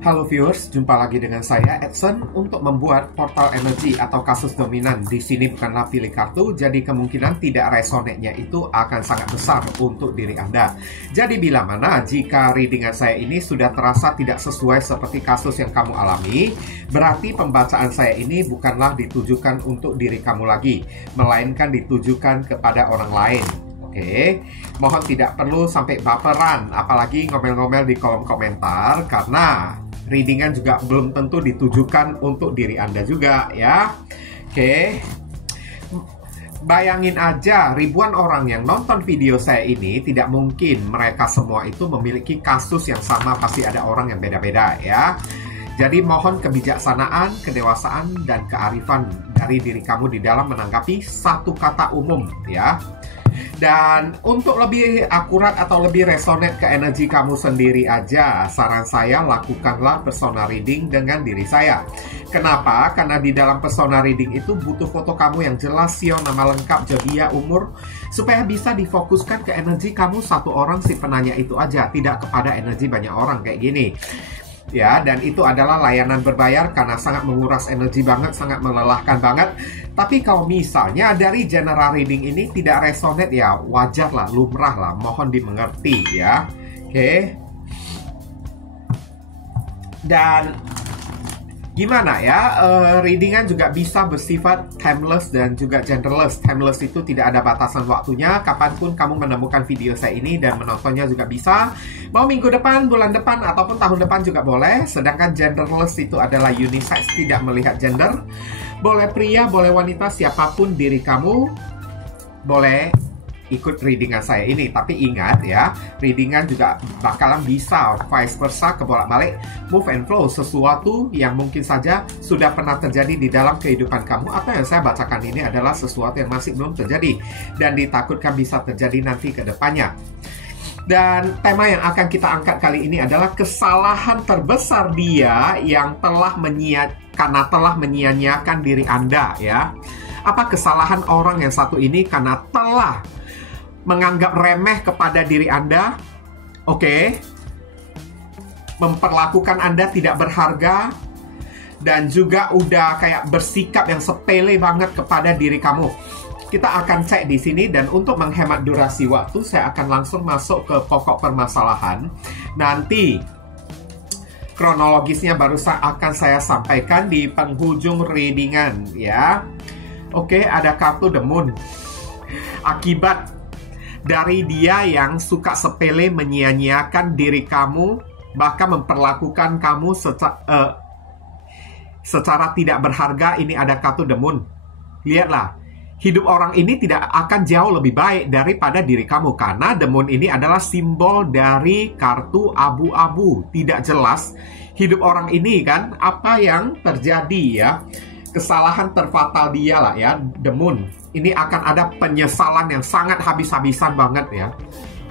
Halo viewers, jumpa lagi dengan saya Edson untuk membuat portal energi atau kasus dominan. Di sini bukanlah pilih kartu, jadi kemungkinan tidak resonate-nya itu akan sangat besar untuk diri Anda. Jadi bila mana jika readingan saya ini sudah terasa tidak sesuai seperti kasus yang kamu alami, berarti pembacaan saya ini bukanlah ditujukan untuk diri kamu lagi, melainkan ditujukan kepada orang lain. Oke, mohon tidak perlu sampai baperan, apalagi ngomel-ngomel di kolom komentar, karena readingan juga belum tentu ditujukan untuk diri Anda juga ya. Oke, bayangin aja ribuan orang yang nonton video saya ini, tidak mungkin mereka semua itu memiliki kasus yang sama, pasti ada orang yang beda-beda ya. Jadi mohon kebijaksanaan, kedewasaan, dan kearifan dari diri kamu di dalam menanggapi satu kata umum ya. Dan untuk lebih akurat atau lebih resonate ke energi kamu sendiri aja, saran saya lakukanlah persona reading dengan diri saya. Kenapa? Karena di dalam persona reading itu butuh foto kamu yang jelas, sio, nama lengkap, zodiak, umur, supaya bisa difokuskan ke energi kamu satu orang si penanya itu aja, tidak kepada energi banyak orang kayak gini. Ya, dan itu adalah layanan berbayar karena sangat menguras energi banget, sangat melelahkan banget. Tapi kalau misalnya dari general reading ini tidak resonate, ya wajar lah, lumrah lah, mohon dimengerti ya. Oke. Dan gimana ya, readingan juga bisa bersifat timeless dan juga genderless. Timeless itu tidak ada batasan waktunya, kapanpun kamu menemukan video saya ini dan menontonnya juga bisa. Mau minggu depan, bulan depan, ataupun tahun depan juga boleh. Sedangkan genderless itu adalah unisex, tidak melihat gender. Boleh pria, boleh wanita, siapapun diri kamu boleh ikut readingan saya ini. Tapi ingat ya, readingan juga bakalan bisa vice versa, kebolak-balik, move and flow, sesuatu yang mungkin saja sudah pernah terjadi di dalam kehidupan kamu, atau yang saya bacakan ini adalah sesuatu yang masih belum terjadi dan ditakutkan bisa terjadi nanti ke depannya. Dan tema yang akan kita angkat kali ini adalah kesalahan terbesar dia yang telah menyia-nyiakan diri Anda ya. Apa kesalahan orang yang satu ini karena telah menganggap remeh kepada diri Anda, oke, memperlakukan Anda tidak berharga, dan juga udah kayak bersikap yang sepele banget kepada diri kamu. Kita akan cek di sini, dan untuk menghemat durasi waktu, saya akan langsung masuk ke pokok permasalahan. Nanti kronologisnya baru akan saya sampaikan di penghujung readingan ya. Oke, ada kartu The Moon. Akibat dari dia yang suka sepele menyia-nyiakan diri kamu, bahkan memperlakukan kamu secara tidak berharga, ini ada kartu The Moon. Lihatlah, hidup orang ini tidak akan jauh lebih baik daripada diri kamu, karena The Moon ini adalah simbol dari kartu abu-abu, tidak jelas hidup orang ini kan, apa yang terjadi ya. Kesalahan terfatal dia lah ya, The Moon. Ini akan ada penyesalan yang sangat habis-habisan banget ya.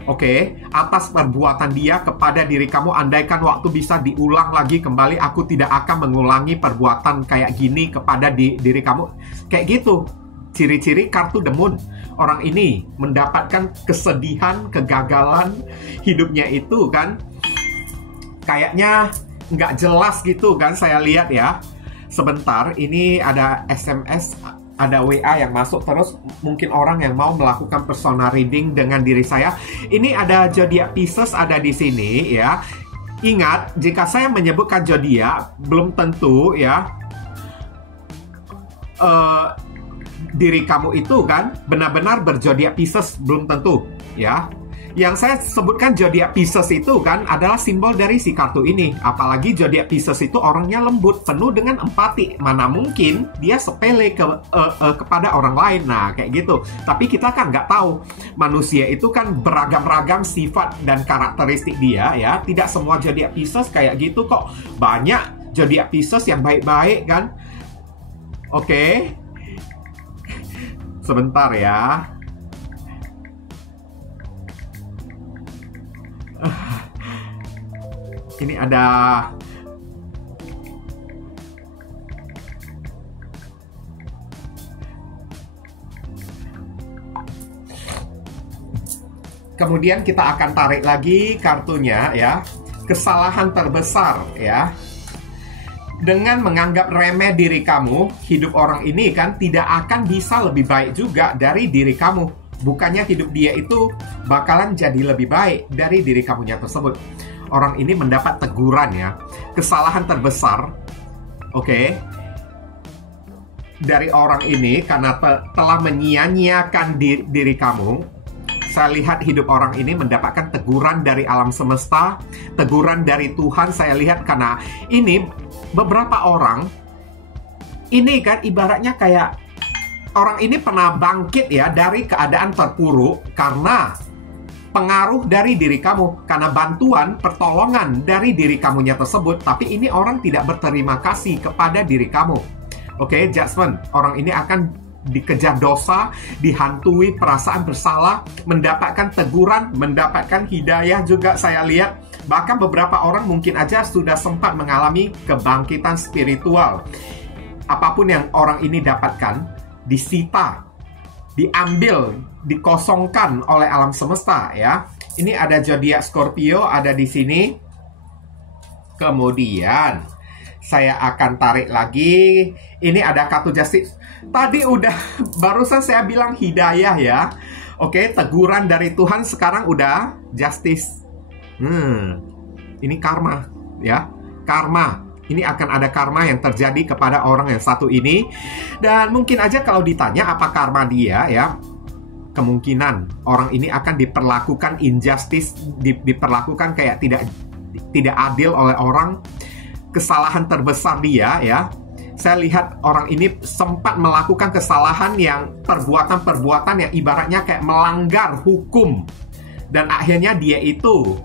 Oke, atas perbuatan dia kepada diri kamu. Andaikan waktu bisa diulang lagi kembali, aku tidak akan mengulangi perbuatan kayak gini kepada diri kamu. Kayak gitu. Ciri-ciri kartu The Moon. Orang ini mendapatkan kesedihan, kegagalan hidupnya itu kan, kayaknya nggak jelas gitu kan, saya lihat ya. Sebentar, ini ada SMS, ada WA yang masuk terus. Mungkin orang yang mau melakukan persona reading dengan diri saya. Ini ada zodiak Pisces ada di sini ya. Ingat, jika saya menyebutkan zodiak, belum tentu ya diri kamu itu kan benar-benar berzodiak Pisces, belum tentu ya. Yang saya sebutkan zodiak Pisces itu kan adalah simbol dari si kartu ini. Apalagi zodiak Pisces itu orangnya lembut, penuh dengan empati. Mana mungkin dia sepele kepada orang lain. Nah, kayak gitu. Tapi kita kan nggak tahu. Manusia itu kan beragam-ragam sifat dan karakteristik dia ya. Tidak semua zodiak Pisces kayak gitu kok. Banyak zodiak Pisces yang baik-baik kan. Oke. Sebentar ya. Ini ada kemudian kita akan tarik lagi kartunya ya. kesalahan terbesar ya. Dengan menganggap remeh diri kamu, hidup orang ini kan tidak akan bisa lebih baik juga dari diri kamu. Bukannya hidup dia itu bakalan jadi lebih baik dari diri kamunya tersebut. Orang ini mendapat teguran ya, kesalahan terbesar, oke, dari orang ini karena telah menyia-nyiakan diri kamu. Saya lihat hidup orang ini mendapatkan teguran dari alam semesta, teguran dari Tuhan. Saya lihat karena ini beberapa orang, ini kan ibaratnya kayak orang ini pernah bangkit ya dari keadaan terpuruk karena pengaruh dari diri kamu, karena bantuan, pertolongan dari diri kamunya tersebut. Tapi ini orang tidak berterima kasih kepada diri kamu. Oke, judgment. Orang ini akan dikejar dosa, dihantui perasaan bersalah, mendapatkan teguran, mendapatkan hidayah juga saya lihat. Bahkan beberapa orang mungkin aja sudah sempat mengalami kebangkitan spiritual. Apapun yang orang ini dapatkan, disita, diambil, dikosongkan oleh alam semesta ya. Ini ada zodiak Scorpio ada di sini. Kemudian saya akan tarik lagi. Ini ada kartu justice. Tadi udah barusan saya bilang hidayah ya. Oke, teguran dari Tuhan, sekarang udah justice. Ini karma ya. Karma. Ini akan ada karma yang terjadi kepada orang yang satu ini. Dan mungkin aja kalau ditanya apa karma dia ya, kemungkinan orang ini akan diperlakukan injustice, diperlakukan kayak tidak adil oleh orang. Kesalahan terbesar dia ya, saya lihat orang ini sempat melakukan kesalahan yang perbuatan-perbuatan yang ibaratnya kayak melanggar hukum. Dan akhirnya dia itu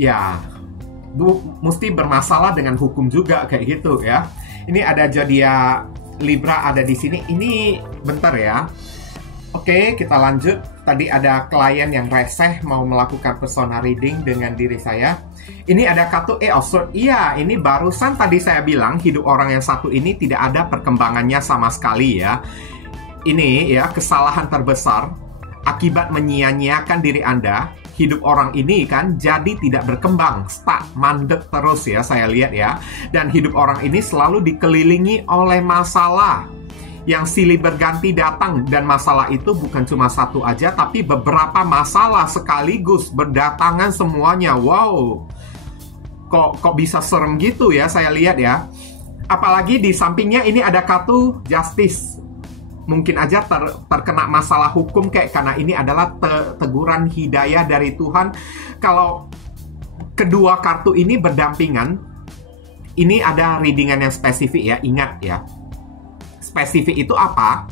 ya mesti bermasalah dengan hukum juga kayak gitu ya. Ini ada zodiak Libra ada di sini. Ini bentar ya. Oke, kita lanjut. Tadi ada klien yang reseh mau melakukan persona reading dengan diri saya. Ini ada kartu of Swords. Iya, ini barusan tadi saya bilang hidup orang yang satu ini tidak ada perkembangannya sama sekali ya. Ini ya kesalahan terbesar akibat menyia-nyiakan diri Anda. Hidup orang ini kan jadi tidak berkembang, stuck, mandek terus ya saya lihat ya. Dan hidup orang ini selalu dikelilingi oleh masalah yang silih berganti datang. Dan masalah itu bukan cuma satu aja, tapi beberapa masalah sekaligus berdatangan semuanya. Wow, kok bisa serem gitu ya saya lihat ya. Apalagi di sampingnya ini ada kartu justice. Mungkin aja terkena masalah hukum kayak, karena ini adalah teguran hidayah dari Tuhan. Kalau kedua kartu ini berdampingan, ini ada readingan yang spesifik ya, ingat ya. Spesifik itu apa?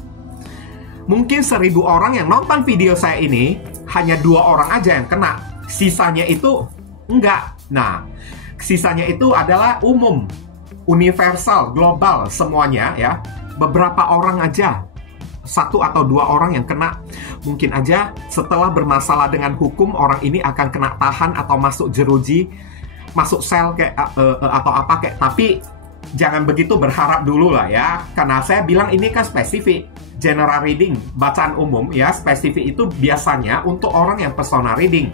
Mungkin 1000 orang yang nonton video saya ini, hanya 2 orang aja yang kena. Sisanya itu enggak. Nah, sisanya itu adalah umum, universal, global, semuanya ya. Beberapa orang aja, 1 atau 2 orang yang kena. Mungkin aja setelah bermasalah dengan hukum, orang ini akan kena tahan atau masuk jeruji, masuk sel kayak atau apa kayak. Tapi jangan begitu berharap dulu lah ya, karena saya bilang ini kan spesifik, general reading, bacaan umum ya. Spesifik itu biasanya untuk orang yang persona reading.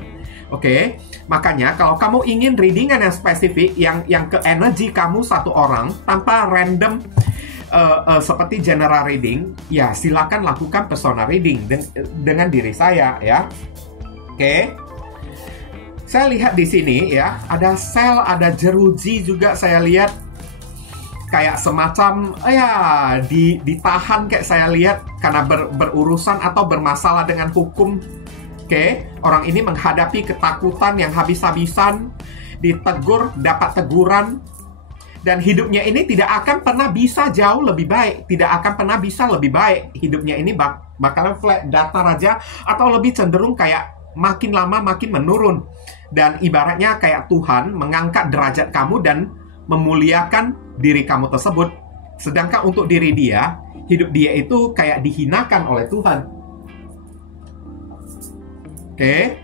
Oke, makanya kalau kamu ingin readingan yang spesifik, yang ke energi kamu satu orang tanpa random seperti general reading, ya silakan lakukan persona reading dengan diri saya ya. Oke. Saya lihat di sini ya, ada sel, ada jeruji juga saya lihat. Kayak semacam ya ditahan kayak saya lihat karena berurusan atau bermasalah dengan hukum. Oke, orang ini menghadapi ketakutan yang habis-habisan, ditegur, dapat teguran. Dan hidupnya ini tidak akan pernah bisa jauh lebih baik. Tidak akan pernah bisa lebih baik. Hidupnya ini bakalan flat, datar aja. Atau lebih cenderung kayak makin lama makin menurun. Dan ibaratnya kayak Tuhan mengangkat derajat kamu dan memuliakan diri kamu tersebut. Sedangkan untuk diri dia, hidup dia itu kayak dihinakan oleh Tuhan. Oke.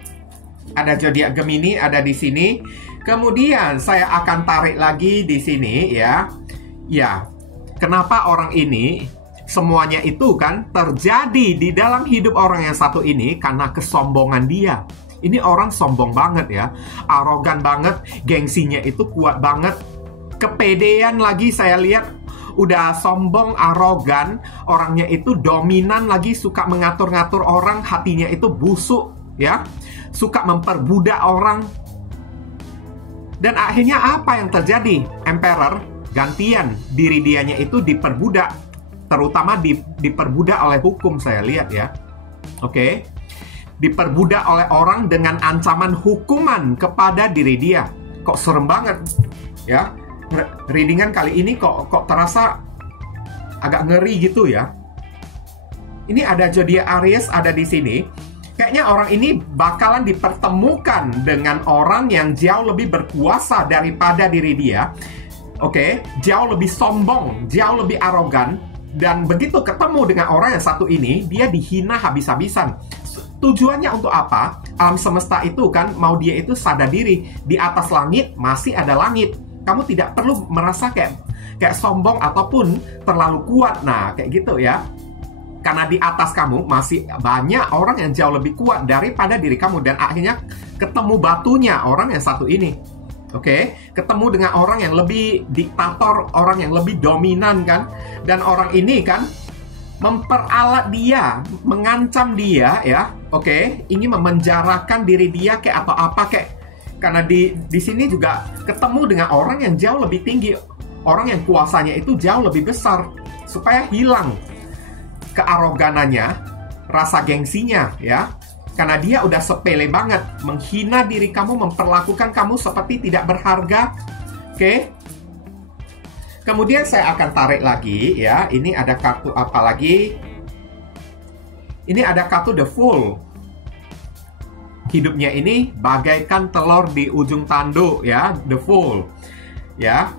Ada zodiak Gemini ada di sini. Kemudian saya akan tarik lagi di sini ya. Ya, kenapa orang ini semuanya itu kan terjadi di dalam hidup orang yang satu ini karena kesombongan dia. Ini orang sombong banget ya, arogan banget, gengsinya itu kuat banget, kepedean lagi saya lihat. Udah sombong, arogan, orangnya itu dominan lagi, suka mengatur-ngatur orang, hatinya itu busuk ya, suka memperbudak orang. Dan akhirnya apa yang terjadi? Emperor gantian, diri dianya itu diperbudak, terutama diperbudak oleh hukum saya lihat ya. Oke. Diperbudak oleh orang dengan ancaman hukuman kepada diri dia. Kok serem banget ya. Readingan kali ini kok terasa agak ngeri gitu ya. Ini ada zodiak Aries ada di sini. Kayaknya orang ini bakalan dipertemukan dengan orang yang jauh lebih berkuasa daripada diri dia. Oke, jauh lebih sombong, jauh lebih arogan. Dan begitu ketemu dengan orang yang satu ini, dia dihina habis-habisan. Tujuannya untuk apa? Alam semesta itu kan mau dia itu sadar diri. Di atas langit masih ada langit. Kamu tidak perlu merasa kayak sombong ataupun terlalu kuat. Nah, kayak gitu ya. Karena di atas kamu masih banyak orang yang jauh lebih kuat daripada diri kamu. Dan akhirnya ketemu batunya orang yang satu ini. Oke, ketemu dengan orang yang lebih diktator, orang yang lebih dominan kan. Dan orang ini kan memperalat dia, mengancam dia ya. Oke, ingin memenjarakan diri dia kayak atau apa kayak. Karena di sini juga ketemu dengan orang yang jauh lebih tinggi, orang yang kuasanya itu jauh lebih besar, supaya hilang kearoganannya, rasa gengsinya ya. Karena dia udah sepele banget, menghina diri kamu, memperlakukan kamu seperti tidak berharga. Oke. Kemudian saya akan tarik lagi ya. Ini ada kartu apa lagi? Ini ada kartu The Fool. Hidupnya ini bagaikan telur di ujung tanduk ya, The Fool. Ya.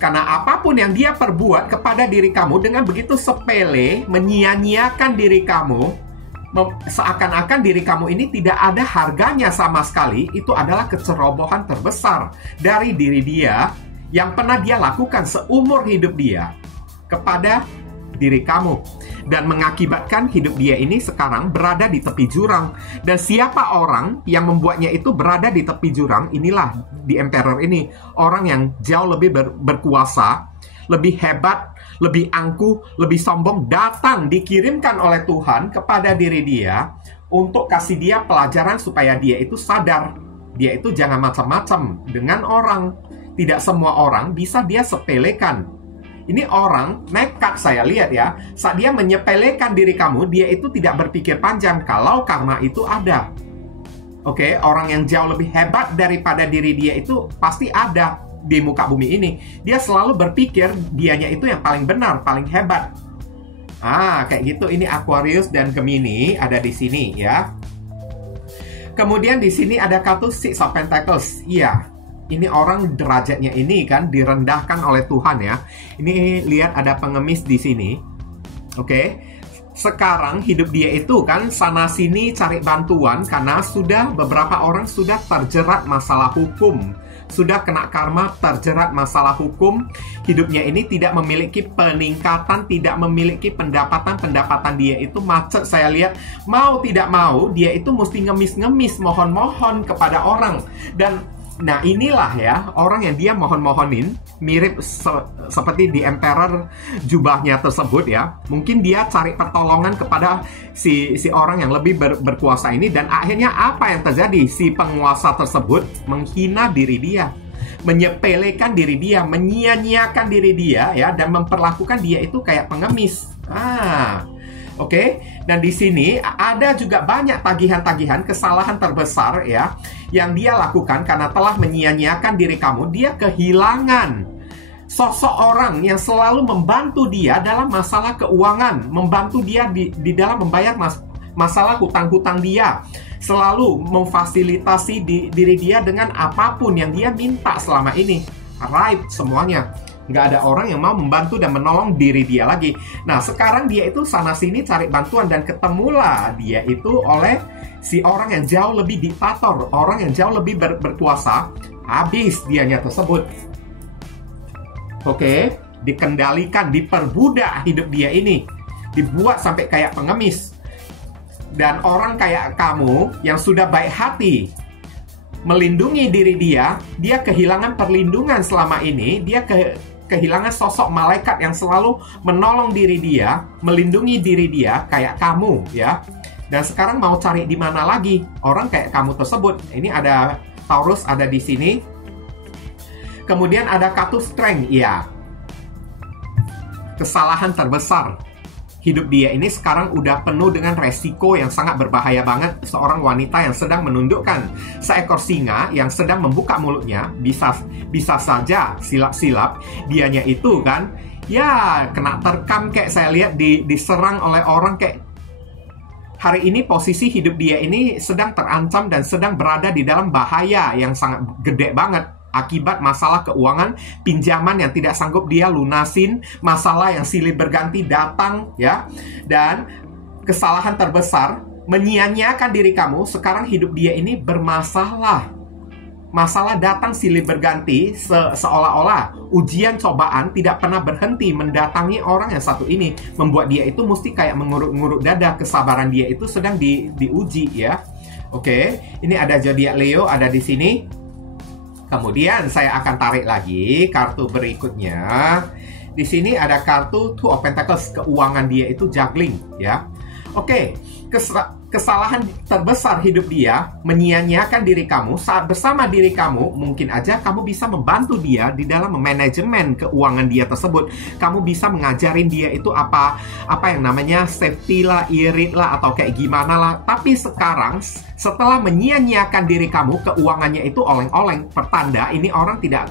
Karena apapun yang dia perbuat kepada diri kamu dengan begitu sepele, menyia-nyiakan diri kamu, seakan-akan diri kamu ini tidak ada harganya sama sekali. Itu adalah kecerobohan terbesar dari diri dia yang pernah dia lakukan seumur hidup dia kepada diri kamu, dan mengakibatkan hidup dia ini sekarang berada di tepi jurang. Dan siapa orang yang membuatnya itu berada di tepi jurang? Inilah di Emperor ini, orang yang jauh lebih berkuasa, lebih hebat, lebih angkuh, lebih sombong, datang dikirimkan oleh Tuhan kepada diri dia untuk kasih dia pelajaran supaya dia itu sadar, dia itu jangan macam-macam dengan orang. Tidak semua orang bisa dia sepelekan. Ini orang nekat saya lihat ya. Saat dia menyepelekan diri kamu, dia itu tidak berpikir panjang kalau karma itu ada. Oke, orang yang jauh lebih hebat daripada diri dia itu pasti ada di muka bumi ini. Dia selalu berpikir dianya itu yang paling benar, paling hebat. Kayak gitu. Ini Aquarius dan Gemini ada di sini ya. Kemudian di sini ada kartu Six of Pentacles. Iya. Ini orang derajatnya ini kan direndahkan oleh Tuhan ya. Ini lihat ada pengemis di sini. Oke. Sekarang hidup dia itu kan sana sini cari bantuan karena sudah beberapa orang sudah terjerat masalah hukum. Sudah kena karma, terjerat masalah hukum. Hidupnya ini tidak memiliki peningkatan, tidak memiliki pendapatan dia itu macet. Saya lihat mau tidak mau dia itu mesti ngemis-ngemis, mohon-mohon kepada orang. Dan nah inilah ya orang yang dia mohon-mohonin, mirip seperti di Emperor jubahnya tersebut ya. Mungkin dia cari pertolongan kepada si orang yang lebih berkuasa ini. Dan akhirnya apa yang terjadi? Si penguasa tersebut menghina diri dia, menyepelekan diri dia, menyia-nyiakan diri dia ya, dan memperlakukan dia itu kayak pengemis. Oke. Dan di sini ada juga banyak tagihan-tagihan, kesalahan terbesar ya yang dia lakukan karena telah menyia-nyiakan diri kamu. Dia kehilangan sosok orang yang selalu membantu dia dalam masalah keuangan, membantu dia di dalam membayar masalah hutang-hutang dia, selalu memfasilitasi diri dia dengan apapun yang dia minta selama ini. Right, semuanya. Nggak ada orang yang mau membantu dan menolong diri dia lagi. Nah, sekarang dia itu sana-sini cari bantuan dan ketemulah dia itu oleh si orang yang jauh lebih diktator, orang yang jauh lebih berkuasa. Habis dianya tersebut. Oke, dikendalikan, diperbudak hidup dia ini. Dibuat sampai kayak pengemis. Dan orang kayak kamu yang sudah baik hati melindungi diri dia kehilangan perlindungan selama ini, dia kehilangan sosok malaikat yang selalu menolong diri dia, melindungi diri dia kayak kamu ya. Dan sekarang mau cari di mana lagi orang kayak kamu tersebut? Ini ada Taurus ada di sini. Kemudian ada kartu strength, ya. Kesalahan terbesar hidup dia ini sekarang udah penuh dengan resiko yang sangat berbahaya banget. Seorang wanita yang sedang menundukkan seekor singa yang sedang membuka mulutnya, bisa saja silap-silap dianya itu kan ya kena terkam, kayak saya lihat diserang oleh orang. Kayak hari ini posisi hidup dia ini sedang terancam dan sedang berada di dalam bahaya yang sangat gede banget akibat masalah keuangan, pinjaman yang tidak sanggup dia lunasin, masalah yang silih berganti datang ya. Dan kesalahan terbesar menyia-nyiakan diri kamu. Sekarang hidup dia ini bermasalah. Masalah datang silih berganti, seolah-olah ujian cobaan tidak pernah berhenti mendatangi orang yang satu ini, membuat dia itu mesti kayak mengurut-ngurut dada. Kesabaran dia itu sedang diuji ya. Oke, ini ada zodiak Leo ada di sini. Kemudian saya akan tarik lagi kartu berikutnya. Di sini ada kartu Two of Pentacles, keuangan dia itu juggling ya. Oke, kesalahan terbesar hidup dia menyia-nyiakan diri kamu. Saat bersama diri kamu, mungkin aja kamu bisa membantu dia di dalam manajemen keuangan dia tersebut. Kamu bisa mengajarin dia itu apa yang namanya safety lah, irit lah, atau kayak gimana lah. Tapi sekarang setelah menyia-nyiakan diri kamu, keuangannya itu oleng-oleng. Pertanda ini orang tidak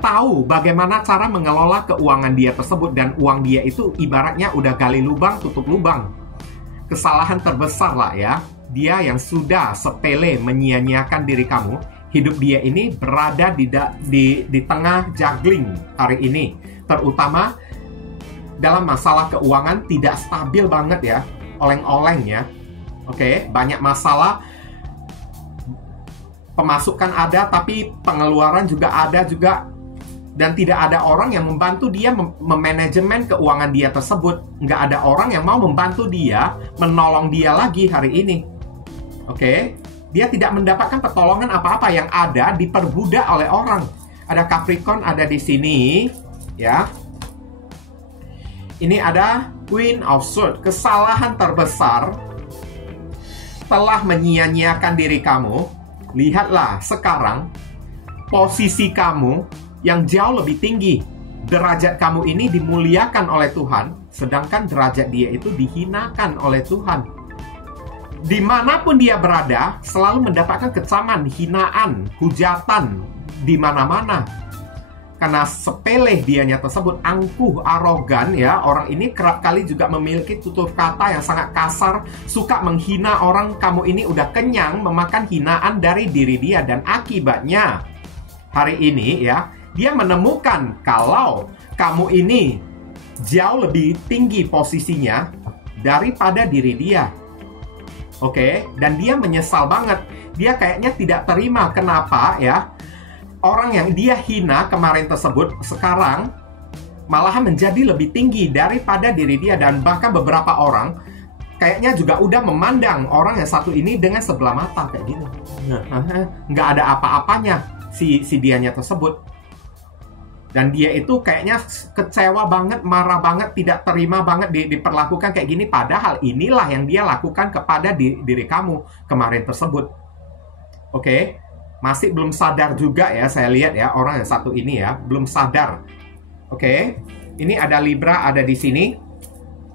tahu bagaimana cara mengelola keuangan dia tersebut. Dan uang dia itu ibaratnya udah gali lubang, tutup lubang. Kesalahan terbesar lah ya. Dia yang sudah sepele menyia-nyiakan diri kamu, hidup dia ini berada di tengah juggling hari ini. Terutama dalam masalah keuangan tidak stabil banget ya. Oleng-oleng ya. Oke, banyak masalah. Pemasukan ada, tapi pengeluaran juga ada juga. Dan tidak ada orang yang membantu dia memanajemen keuangan dia tersebut. Nggak ada orang yang mau membantu dia, menolong dia lagi hari ini. Oke? Dia tidak mendapatkan pertolongan apa-apa, yang ada diperbudak oleh orang. Ada Capricorn ada di sini. Ya. Ini ada Queen of Swords. Kesalahan terbesar telah menyia-nyiakan diri kamu. Lihatlah sekarang posisi kamu yang jauh lebih tinggi. Derajat kamu ini dimuliakan oleh Tuhan, sedangkan derajat dia itu dihinakan oleh Tuhan. Dimanapun dia berada, selalu mendapatkan kecaman, hinaan, hujatan di mana-mana. Karena sepele dianya tersebut, angkuh, arogan ya. Orang ini kerap kali juga memiliki tutur kata yang sangat kasar, suka menghina orang. Kamu ini udah kenyang memakan hinaan dari diri dia. Dan akibatnya hari ini ya, dia menemukan kalau kamu ini jauh lebih tinggi posisinya daripada diri dia. Oke, dan dia menyesal banget. Dia kayaknya tidak terima kenapa ya orang yang dia hina kemarin tersebut sekarang malahan menjadi lebih tinggi daripada diri dia. Dan bahkan beberapa orang kayaknya juga udah memandang orang yang satu ini dengan sebelah mata kayak gitu. Nggak ada apa-apanya si dianya tersebut. Dan dia itu kayaknya kecewa banget, marah banget, tidak terima banget diperlakukan kayak gini. Padahal inilah yang dia lakukan kepada diri kamu kemarin tersebut. Oke? Masih belum sadar juga ya, saya lihat ya, orang yang satu ini ya, belum sadar. Oke, ini ada Libra ada di sini.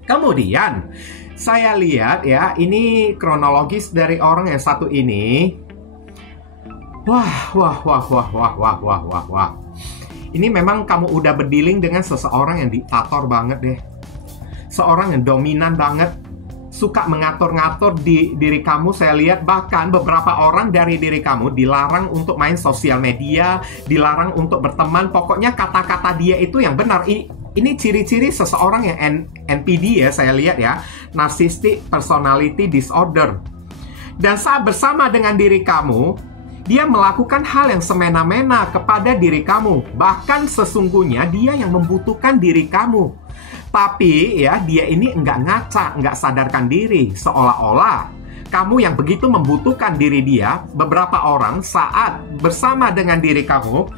Kemudian, saya lihat ya, ini kronologis dari orang yang satu ini. Wah. Ini memang kamu udah berdealing dengan seseorang yang diktator banget deh. Seorang yang dominan banget. Suka mengatur-ngatur di diri kamu. Saya lihat bahkan beberapa orang dari diri kamu dilarang untuk main sosial media, dilarang untuk berteman. Pokoknya kata-kata dia itu yang benar. Ini ciri-ciri seseorang yang NPD ya, saya lihat ya. Narcissistic Personality Disorder. Dan saat bersama dengan diri kamu, dia melakukan hal yang semena-mena kepada diri kamu. Bahkan sesungguhnya dia yang membutuhkan diri kamu. Tapi ya, dia ini enggak ngaca, enggak sadarkan diri. Seolah-olah kamu yang begitu membutuhkan diri dia, beberapa orang saat bersama dengan diri kamu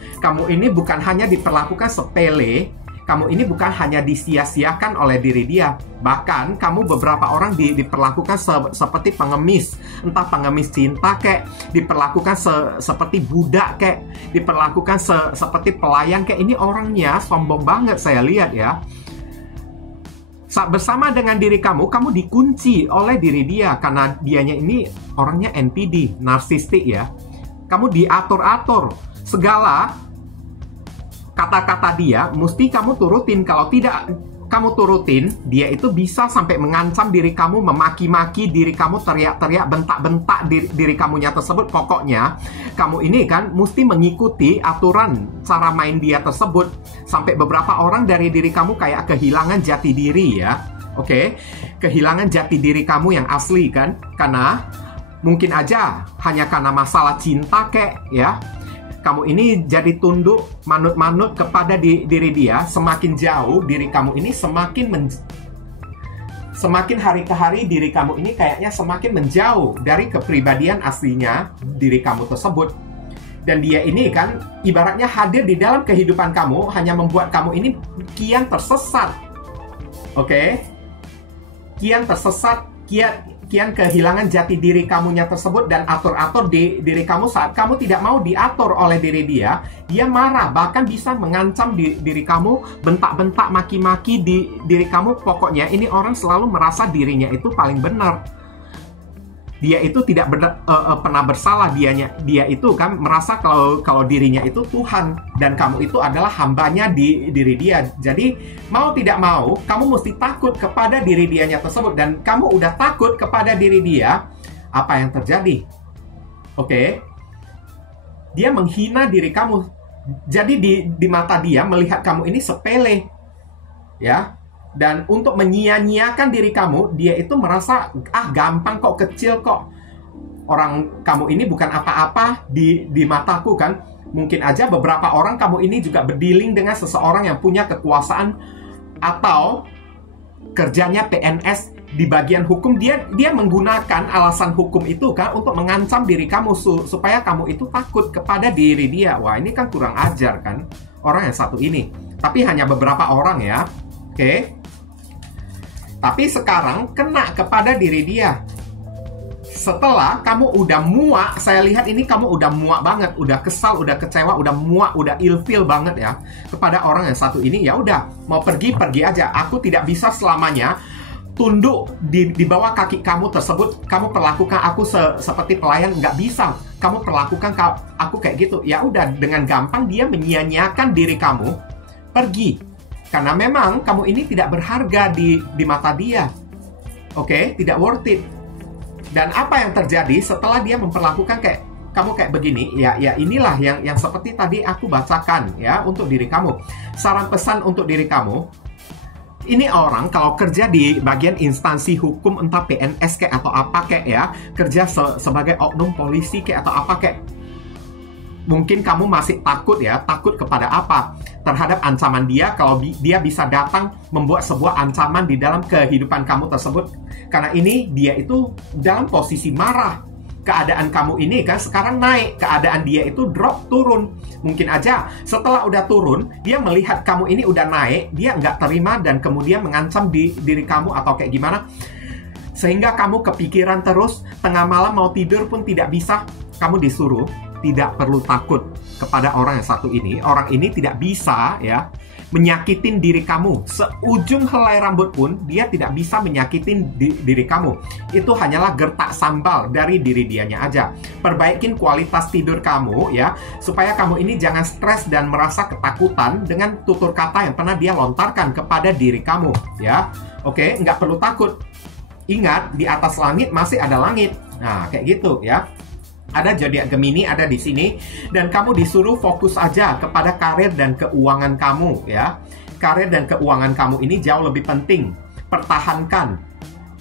ini bukan hanya diperlakukan sepele, kamu ini bukan hanya disia-siakan oleh diri dia. Bahkan kamu beberapa orang diperlakukan seperti pengemis, entah pengemis cinta kek, diperlakukan seperti budak kek, diperlakukan seperti pelayan kek. Ini orangnya sombong banget saya lihat ya. Saat bersama dengan diri kamu dikunci oleh diri dia karena dianya ini orangnya NPD, narsistik ya. Kamu diatur-atur segala kata-kata dia mesti kamu turutin. Kalau tidak kamu turutin, dia itu bisa sampai mengancam diri kamu, memaki-maki diri kamu, teriak-teriak, bentak-bentak diri kamunya tersebut. Pokoknya kamu ini kan mesti mengikuti aturan cara main dia tersebut. Sampai beberapa orang dari diri kamu kayak kehilangan jati diri ya. Oke, kehilangan jati diri kamu yang asli kan. Karena mungkin aja hanya karena masalah cinta kek ya. Kamu ini jadi tunduk, manut-manut kepada diri dia. Semakin jauh diri kamu ini semakin hari ke hari diri kamu ini kayaknya semakin menjauh dari kepribadian aslinya diri kamu tersebut. Dan dia ini kan ibaratnya hadir di dalam kehidupan kamu hanya membuat kamu ini kian tersesat. Oke? Kian tersesat, kian kehilangan jati diri kamunya tersebut dan atur-atur di diri kamu saat kamu tidak mau diatur oleh diri dia. Dia marah, bahkan bisa mengancam diri kamu, bentak-bentak, maki-maki di diri kamu. Pokoknya ini orang selalu merasa dirinya itu paling benar. Dia itu tidak pernah bersalah. Dia itu kan merasa kalau dirinya itu Tuhan dan kamu itu adalah hambanya di diri dia. Jadi mau tidak mau kamu mesti takut kepada diri dianya tersebut. Dan kamu udah takut kepada diri dia, apa yang terjadi? Oke, dia menghina diri kamu. Jadi di mata dia melihat kamu ini sepele, ya. Dan untuk menyia-nyiakan diri kamu, dia itu merasa, gampang kok, kecil kok. Orang kamu ini bukan apa-apa di mataku kan. Mungkin aja beberapa orang kamu ini juga berdealing dengan seseorang yang punya kekuasaan atau kerjanya PNS di bagian hukum. Dia menggunakan alasan hukum itu kan untuk mengancam diri kamu supaya kamu itu takut kepada diri dia. Wah, ini kan kurang ajar kan orang yang satu ini. Tapi hanya beberapa orang ya. Oke. Tapi sekarang kena kepada diri dia. Setelah kamu udah muak, saya lihat ini kamu udah muak banget, udah kesal, udah kecewa, udah muak, udah ilfeel banget ya kepada orang yang satu ini. Ya udah, mau pergi aja. Aku tidak bisa selamanya tunduk di bawah kaki kamu tersebut. Kamu perlakukan aku seperti pelayan, nggak bisa. Kamu perlakukan aku kayak gitu. Ya udah, dengan gampang dia menyia-nyiakan diri kamu, pergi. Karena memang kamu ini tidak berharga di mata dia. Oke, tidak worth it. Dan apa yang terjadi setelah dia memperlakukan kamu kayak begini? Ya inilah yang seperti tadi aku bacakan ya untuk diri kamu. Saran pesan untuk diri kamu. Ini orang kalau kerja di bagian instansi hukum, entah PNS kayak atau apa kayak ya, kerja sebagai oknum polisi kayak atau apa kayak. Mungkin kamu masih takut ya, takut kepada apa? Terhadap ancaman dia, kalau dia bisa datang membuat sebuah ancaman di dalam kehidupan kamu tersebut. Karena ini dia itu dalam posisi marah. Keadaan kamu ini kan sekarang naik, keadaan dia itu drop, turun. Mungkin aja setelah udah turun, dia melihat kamu ini udah naik, dia nggak terima dan kemudian mengancam diri kamu atau kayak gimana. Sehingga kamu kepikiran terus, tengah malam mau tidur pun tidak bisa. Kamu disuruh tidak perlu takut kepada orang yang satu ini. Orang ini tidak bisa ya menyakitin diri kamu. Seujung helai rambut pun dia tidak bisa menyakitin diri kamu. Itu hanyalah gertak sambal dari diri dianya aja. Perbaikin kualitas tidur kamu ya, supaya kamu ini jangan stres dan merasa ketakutan dengan tutur kata yang pernah dia lontarkan kepada diri kamu ya. Oke, nggak perlu takut. Ingat, di atas langit masih ada langit. Nah, kayak gitu ya. Ada zodiak Gemini ada di sini dan kamu disuruh fokus aja kepada karir dan keuangan kamu ya. Karir dan keuangan kamu ini jauh lebih penting. Pertahankan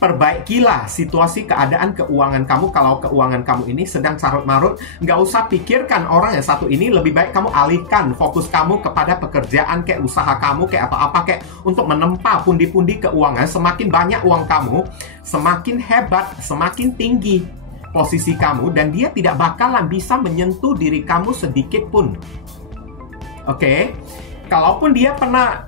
perbaikilah situasi keadaan keuangan kamu. Kalau keuangan kamu ini sedang carut-marut, nggak usah pikirkan orang yang satu ini. Lebih baik kamu alihkan fokus kamu kepada pekerjaan, kayak usaha kamu, kayak apa-apa, kayak untuk menempa pundi-pundi keuangan. Semakin banyak uang kamu, semakin hebat, semakin tinggi posisi kamu, dan dia tidak bakalan bisa menyentuh diri kamu sedikit pun. Oke? Kalaupun dia pernah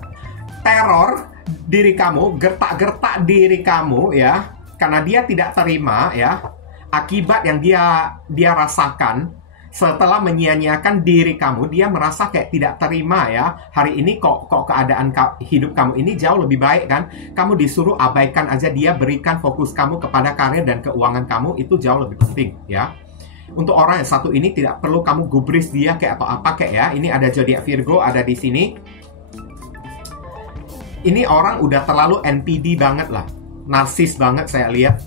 teror diri kamu, gertak-gertak diri kamu, ya, karena dia tidak terima, ya, akibat yang dia rasakan setelah menyia-nyiakan diri kamu. Dia merasa kayak tidak terima, ya, hari ini kok keadaan hidup kamu ini jauh lebih baik, kan? Kamu disuruh abaikan aja dia, berikan fokus kamu kepada karir dan keuangan kamu. Itu jauh lebih penting, ya. Untuk orang yang satu ini tidak perlu kamu gubris dia kayak atau apa kayak, ya. Ini ada zodiak Virgo ada di sini. Ini orang udah terlalu NPD banget lah. Narsis banget saya lihat.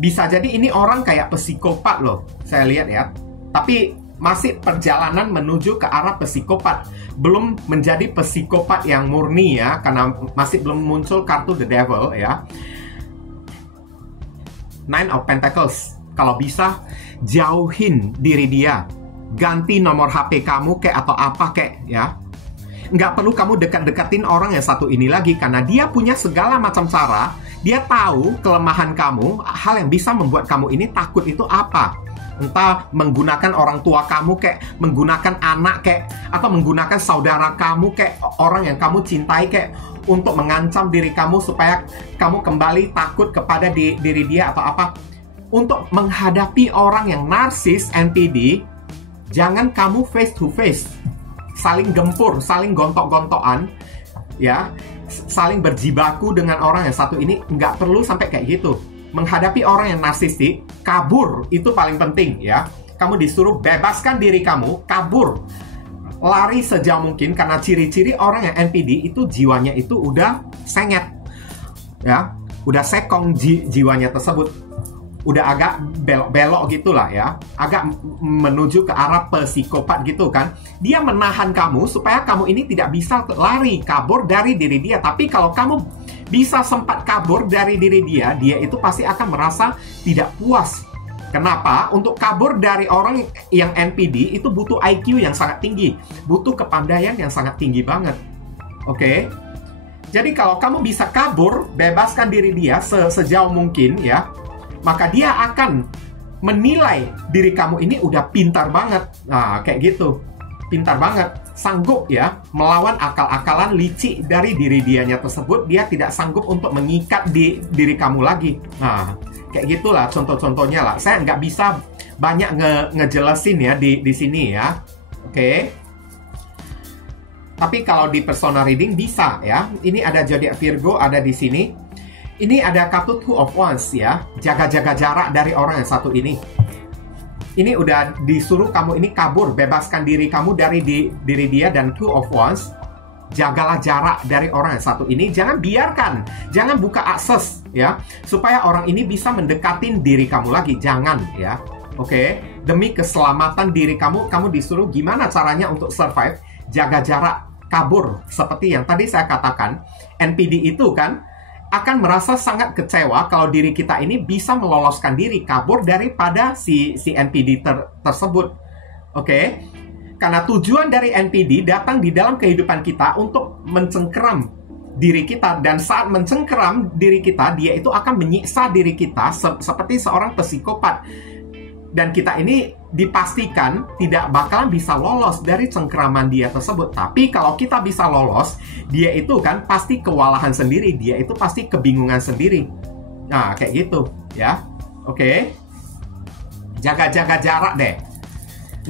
Bisa jadi ini orang kayak psikopat loh, saya lihat, ya. Tapi masih perjalanan menuju ke arah psikopat. Belum menjadi psikopat yang murni, ya. Karena masih belum muncul kartu The Devil, ya. Nine of Pentacles. Kalau bisa, jauhin diri dia. Ganti nomor HP kamu kayak atau apa kayak, ya. Nggak perlu kamu dekat-dekatin orang yang satu ini lagi, karena dia punya segala macam cara. Dia tahu kelemahan kamu, hal yang bisa membuat kamu ini takut itu apa. Entah menggunakan orang tua kamu kayak, menggunakan anak kayak, atau menggunakan saudara kamu kayak, orang yang kamu cintai kayak, untuk mengancam diri kamu supaya kamu kembali takut kepada diri dia atau apa. Untuk menghadapi orang yang narsis, NPD, jangan kamu face to face. Saling gempur, saling gontok-gontokan, ya, saling berjibaku dengan orang yang satu ini. Nggak perlu sampai kayak gitu. Menghadapi orang yang narsistik, kabur itu paling penting, ya. Kamu disuruh bebaskan diri kamu, kabur, lari sejauh mungkin, karena ciri-ciri orang yang NPD itu jiwanya itu udah sengit, ya, udah sekong jiwanya tersebut. Udah agak belok-belok gitulah, ya. Agak menuju ke arah psikopat gitu, kan. Dia menahan kamu supaya kamu ini tidak bisa lari, kabur dari diri dia. Tapi kalau kamu bisa sempat kabur dari diri dia, dia itu pasti akan merasa tidak puas. Kenapa? Untuk kabur dari orang yang NPD itu butuh IQ yang sangat tinggi. Butuh kepandaian yang sangat tinggi banget. Oke? Jadi kalau kamu bisa kabur, bebaskan diri dia sejauh mungkin, ya, maka dia akan menilai diri kamu ini udah pintar banget. Nah, kayak gitu. Pintar banget. Sanggup, ya, melawan akal-akalan licik dari diri dianya tersebut. Dia tidak sanggup untuk mengikat diri kamu lagi. Nah, kayak gitulah contoh-contohnya lah. Saya nggak bisa banyak ngejelasin, ya, di sini, ya. Oke. Tapi kalau di personal reading bisa, ya. Ini ada zodiak Virgo ada di sini. Ini ada kartu Two of Wands, ya. Jaga-jaga jarak dari orang yang satu ini. Ini udah disuruh kamu ini kabur, bebaskan diri kamu dari diri dia. Dan Two of Wands, jagalah jarak dari orang yang satu ini. Jangan biarkan, jangan buka akses, ya, supaya orang ini bisa mendekatin diri kamu lagi. Jangan, ya. Oke? Demi keselamatan diri kamu, kamu disuruh gimana caranya untuk survive. Jaga jarak, kabur. Seperti yang tadi saya katakan, NPD itu kan akan merasa sangat kecewa kalau diri kita ini bisa meloloskan diri, kabur daripada si NPD tersebut. Oke? Karena tujuan dari NPD datang di dalam kehidupan kita untuk mencengkeram diri kita. Dan saat mencengkeram diri kita, dia itu akan menyiksa diri kita seperti seorang psikopat. Dan kita ini dipastikan tidak bakalan bisa lolos dari cengkeraman dia tersebut. Tapi kalau kita bisa lolos, dia itu kan pasti kewalahan sendiri. Dia itu pasti kebingungan sendiri. Nah, kayak gitu, ya. Oke. Jaga-jaga jarak deh.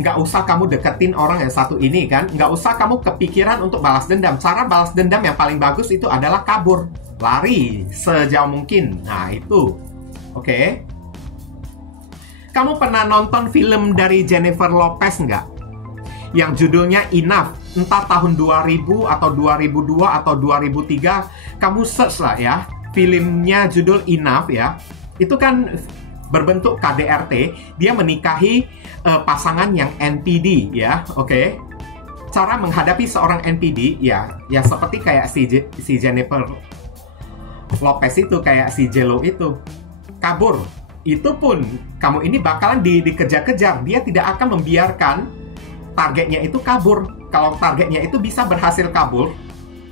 Nggak usah kamu deketin orang yang satu ini, kan. Nggak usah kamu kepikiran untuk balas dendam. Cara balas dendam yang paling bagus itu adalah kabur. Lari sejauh mungkin. Nah, itu. Oke. Kamu pernah nonton film dari Jennifer Lopez nggak? Yang judulnya Enough. Entah tahun 2000 atau 2002 atau 2003. Kamu search lah, ya. Filmnya judul Enough, ya. Itu kan berbentuk KDRT. Dia menikahi pasangan yang NPD, ya. Oke. Cara menghadapi seorang NPD, ya seperti kayak si Jennifer Lopez itu, kayak si Jello itu. Kabur. Itu pun kamu ini bakalan dikejar-kejar. Dia tidak akan membiarkan targetnya itu kabur. Kalau targetnya itu bisa berhasil kabur,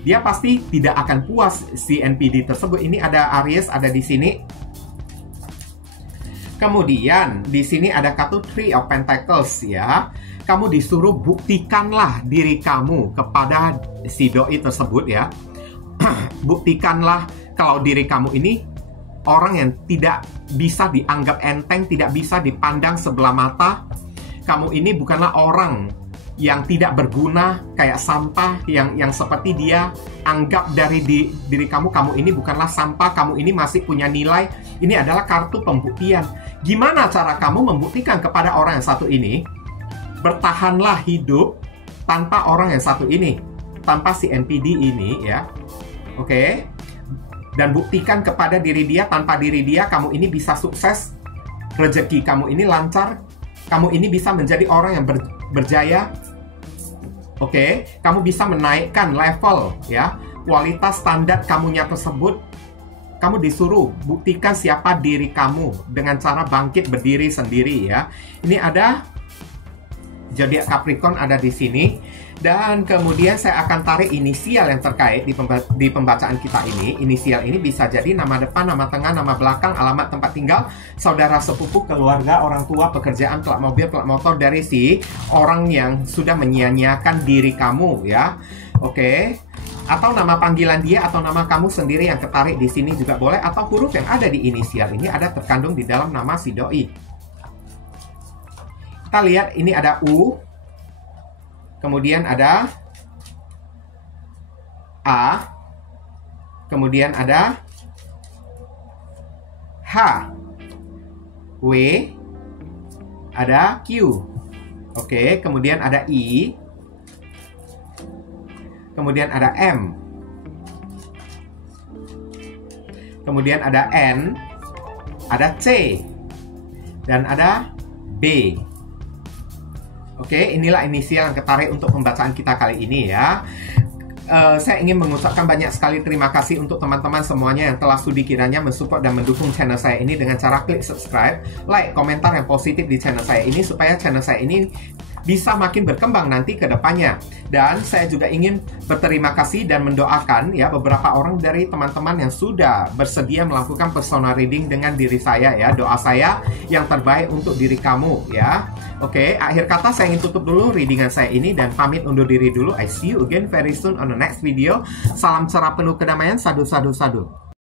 dia pasti tidak akan puas si NPD tersebut. Ini ada Aries ada di sini. Kemudian di sini ada kartu Three of Pentacles ya. Kamu disuruh buktikanlah diri kamu kepada si doi tersebut ya. Buktikanlah kalau diri kamu ini orang yang tidak bisa dianggap enteng, tidak bisa dipandang sebelah mata. Kamu ini bukanlah orang yang tidak berguna, kayak sampah, yang seperti dia anggap dari diri kamu. Kamu ini bukanlah sampah, kamu ini masih punya nilai. Ini adalah kartu pembuktian. Gimana cara kamu membuktikan kepada orang yang satu ini? Bertahanlah hidup tanpa orang yang satu ini, tanpa si NPD ini ya. Oke. Dan buktikan kepada diri dia, tanpa diri dia kamu ini bisa sukses, rezeki kamu ini lancar, kamu ini bisa menjadi orang yang berjaya. Oke, kamu bisa menaikkan level ya, kualitas standar kamunya tersebut. Kamu disuruh buktikan siapa diri kamu dengan cara bangkit berdiri sendiri ya. Ini ada zodiak Capricorn ada di sini. Dan kemudian saya akan tarik inisial yang terkait di pembacaan kita ini. Inisial ini bisa jadi nama depan, nama tengah, nama belakang, alamat tempat tinggal, saudara sepupu, keluarga, orang tua, pekerjaan, plat mobil, plat motor dari si orang yang sudah menyia-nyiakan diri kamu ya. Oke. Atau nama panggilan dia atau nama kamu sendiri yang ketarik di sini juga boleh, atau huruf yang ada di inisial ini ada terkandung di dalam nama si doi. Kita lihat ini ada U. Kemudian ada A, kemudian ada H, W, ada Q. Oke, kemudian ada I, kemudian ada M, kemudian ada N, ada C, dan ada B. Oke, inilah inisial yang ketarik untuk pembacaan kita kali ini ya. Saya ingin mengucapkan banyak sekali terima kasih untuk teman-teman semuanya yang telah sudi kiranya mensupport dan mendukung channel saya ini dengan cara klik subscribe, like, komentar yang positif di channel saya ini supaya channel saya ini bisa makin berkembang nanti ke depannya. Dan saya juga ingin berterima kasih dan mendoakan ya beberapa orang dari teman-teman yang sudah bersedia melakukan personal reading dengan diri saya ya. Doa saya yang terbaik untuk diri kamu ya. Oke, akhir kata saya ingin tutup dulu readingan saya ini dan pamit undur diri dulu. I see you again very soon on the next video. Salam cerah penuh kedamaian. Sadu, sadu, sadu.